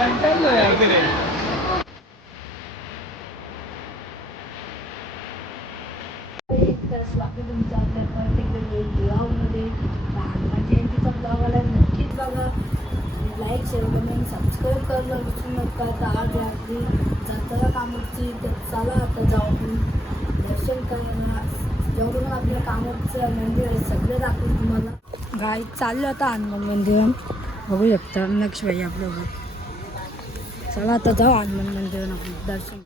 तर स्वागत तुमचं आपल्या परत एकदा ब्लॉगमध्ये. माझ्या जयंतीचा ब्लॉग आला नक्कीच बघा. लाईक शेअर कमेंट सबस्क्राईब करायला विसरू नका. तर आज रात्री जत्रा कामाची, तर चला आता जाऊ आपण दर्शन करायला. जेवढं पण आपल्या कामाचं मंदिर आहे सगळं दाखवून तुम्हाला. गाई चाललं आता हनुमान मंदिरात, बघू शकता लक्ष्मी आपल्यावर. चला आता जाऊ हनुमान मंदिरात आपण दर्शन.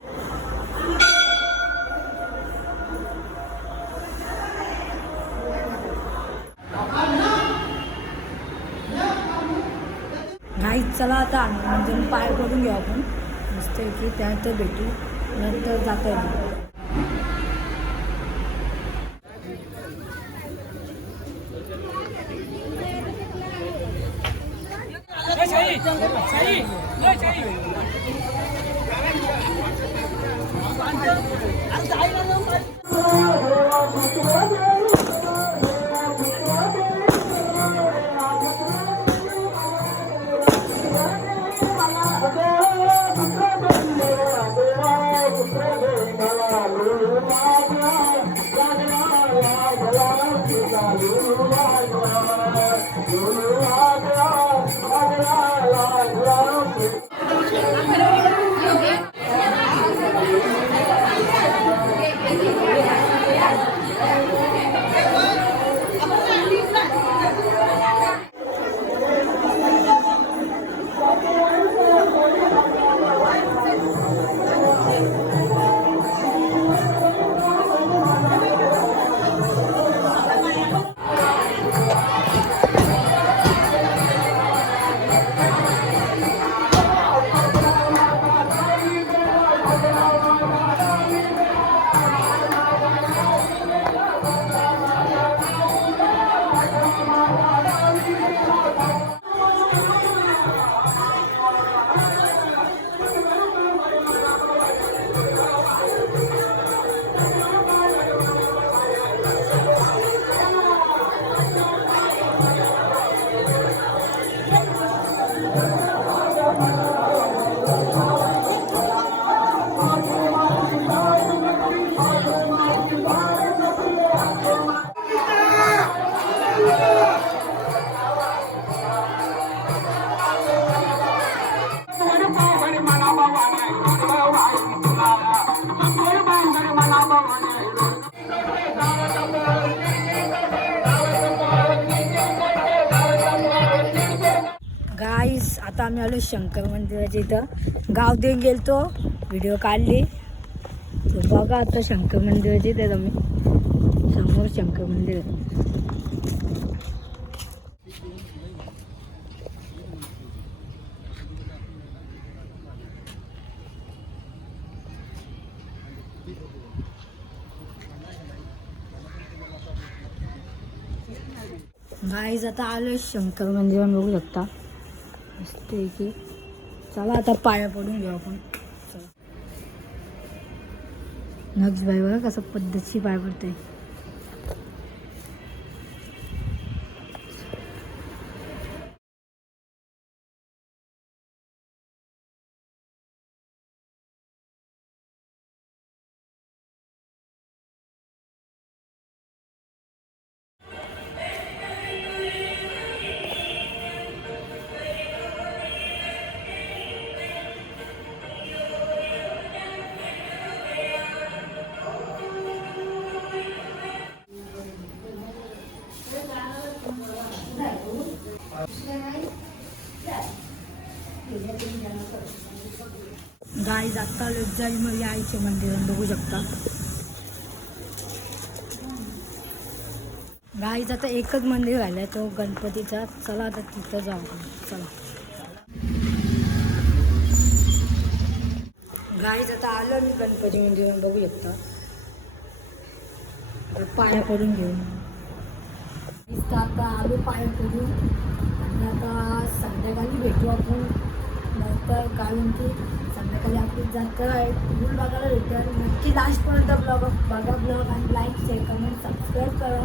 गाईत चला आता म्हणजे पाय पडून घेऊ आपण मस्त की त्यानंतर भेटू, नंतर जाता येईल. गाईस आता आम्ही आलो शंकर मंदिराच्या इथं. गाव देऊन गेलतो, व्हिडिओ काढली. तर बघा आता शंकर मंदिराचे इथे आम्ही, समोर शंकर मंदिर आहे. गाईज आता आलो शंकर मंदिरात, बघू शकता मस्त आहे की. चला आता पाया पडून घेऊ आपण. नक्स बाई बघा कसं पद्धतशीर पाय पडते. गाईज आता लक्झरी आईचे मंदिर बघू शकता. गाईज आता एकच मंदिर राहिलं तो गणपतीचा. चला आता तिथं जाऊ. चला गाईज आता आलो मी गणपती मंदिरात, बघू शकता. पाया पडून घेऊन आता आलो पाया पडून. आणि आता संध्याकाळी भेटू आपण, नंतर कारण की संध्याकाळी आपली जत्रा आहे. फुल बघायला भेटेल. नक्की लास्टपर्यंत बघा ब्लॉग आणि लाईक शेअर कमेंट सबस्क्राईब करा.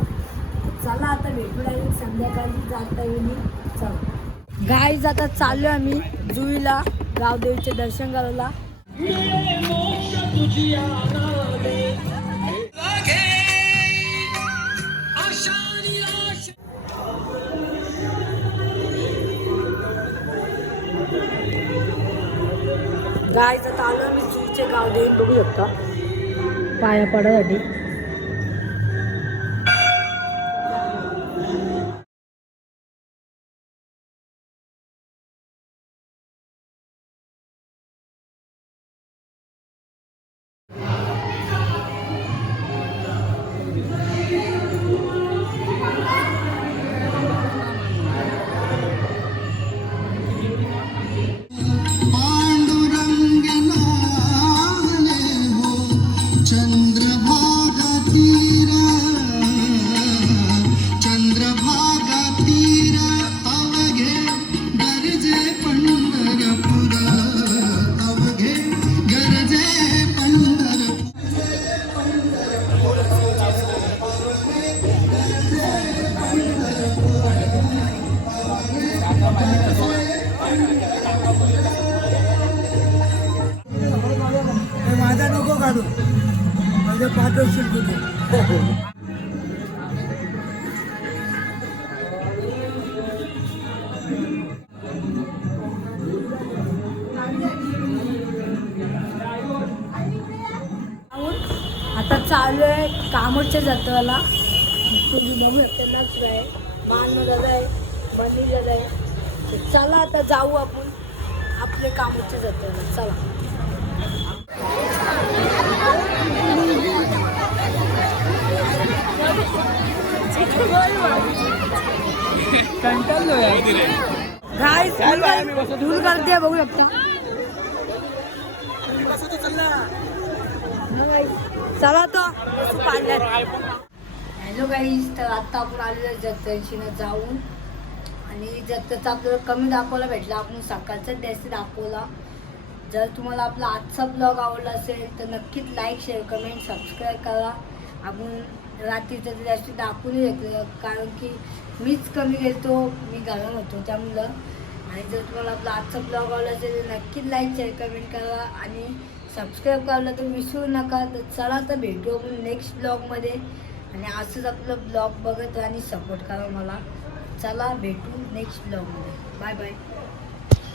चला आता भेटू लागेल संध्याकाळी जाता येईल. चला गाईज आता चाललो आम्ही जुईला. गावदेवीचे दर्शन करायला. गायचं तालुका मी जुईचे गावदेवी बघू शकता पाया पडायसाठी. माझा नको काढू माझ्या पाठवशील कुठे. आता चालू आहे कामोडच्या जत्रेला. तुम्ही बघू शकता आहे मान दादा आहे बनी दादा आहे. चला आता जाऊ आपण आपले कामोडच्या जत्रेला. चला धूल करते बघू शकता. चला तर हॅलो गाईज. तर आता आपण आलेलो जत्रेशीनं जाऊन आणि जत्रेचा आपल्याला कमी दाखवायला भेटला. आपण सकाळचाच जास्त दाखवला. जर तुम्हाला आपला आजचा ब्लॉग आवडला असेल तर नक्कीच लाईक शेअर कमेंट सबस्क्राईब करा. आपण रात्रीचं जास्त दाखवून घेतलं कारण की मीच कमी गेलतो मी घालून होतो त्यामुळं. आणि जर तुम्हाला आपला आजचा ब्लॉग आवडला असेल तर नक्कीच लाईक शेअर कमेंट करा आणि सबस्क्राईब करायला तर विसरू नका. तर चला तर भेटू आपण नेक्स्ट ब्लॉगमध्ये आणि असंच आपलं ब्लॉग बघत आणि सपोर्ट करा मला. चला भेटू नेक्स्ट ब्लॉगमध्ये. Bye bye.